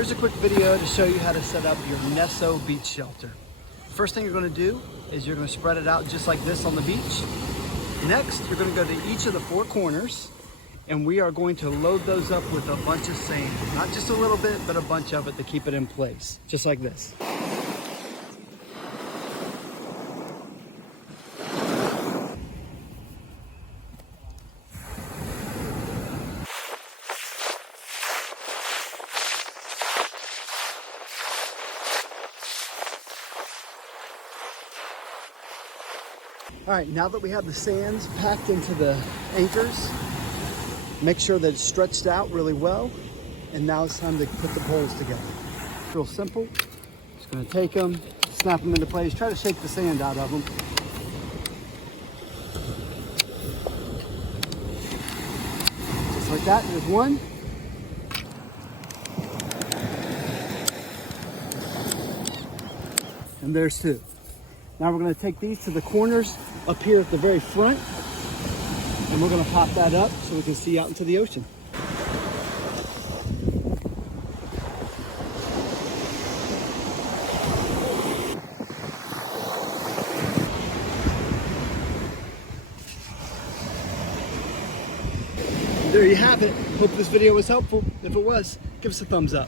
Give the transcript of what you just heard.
Here's a quick video to show you how to set up your Neso Beach shelter. First thing you're going to do is you're going to spread it out just like this on the beach. Next, you're going to go to each of the four corners and we are going to load those up with a bunch of sand. Not just a little bit, but a bunch of it to keep it in place, just like this. All right, now that we have the sands packed into the anchors, make sure that it's stretched out really well. And now it's time to put the poles together. Real simple. Just gonna take them, snap them into place, try to shake the sand out of them. Just like that, there's one. And there's two. Now we're going to take these to the corners up here at the very front, and we're going to pop that up so we can see out into the ocean. There you have it. Hope this video was helpful. If it was, give us a thumbs up.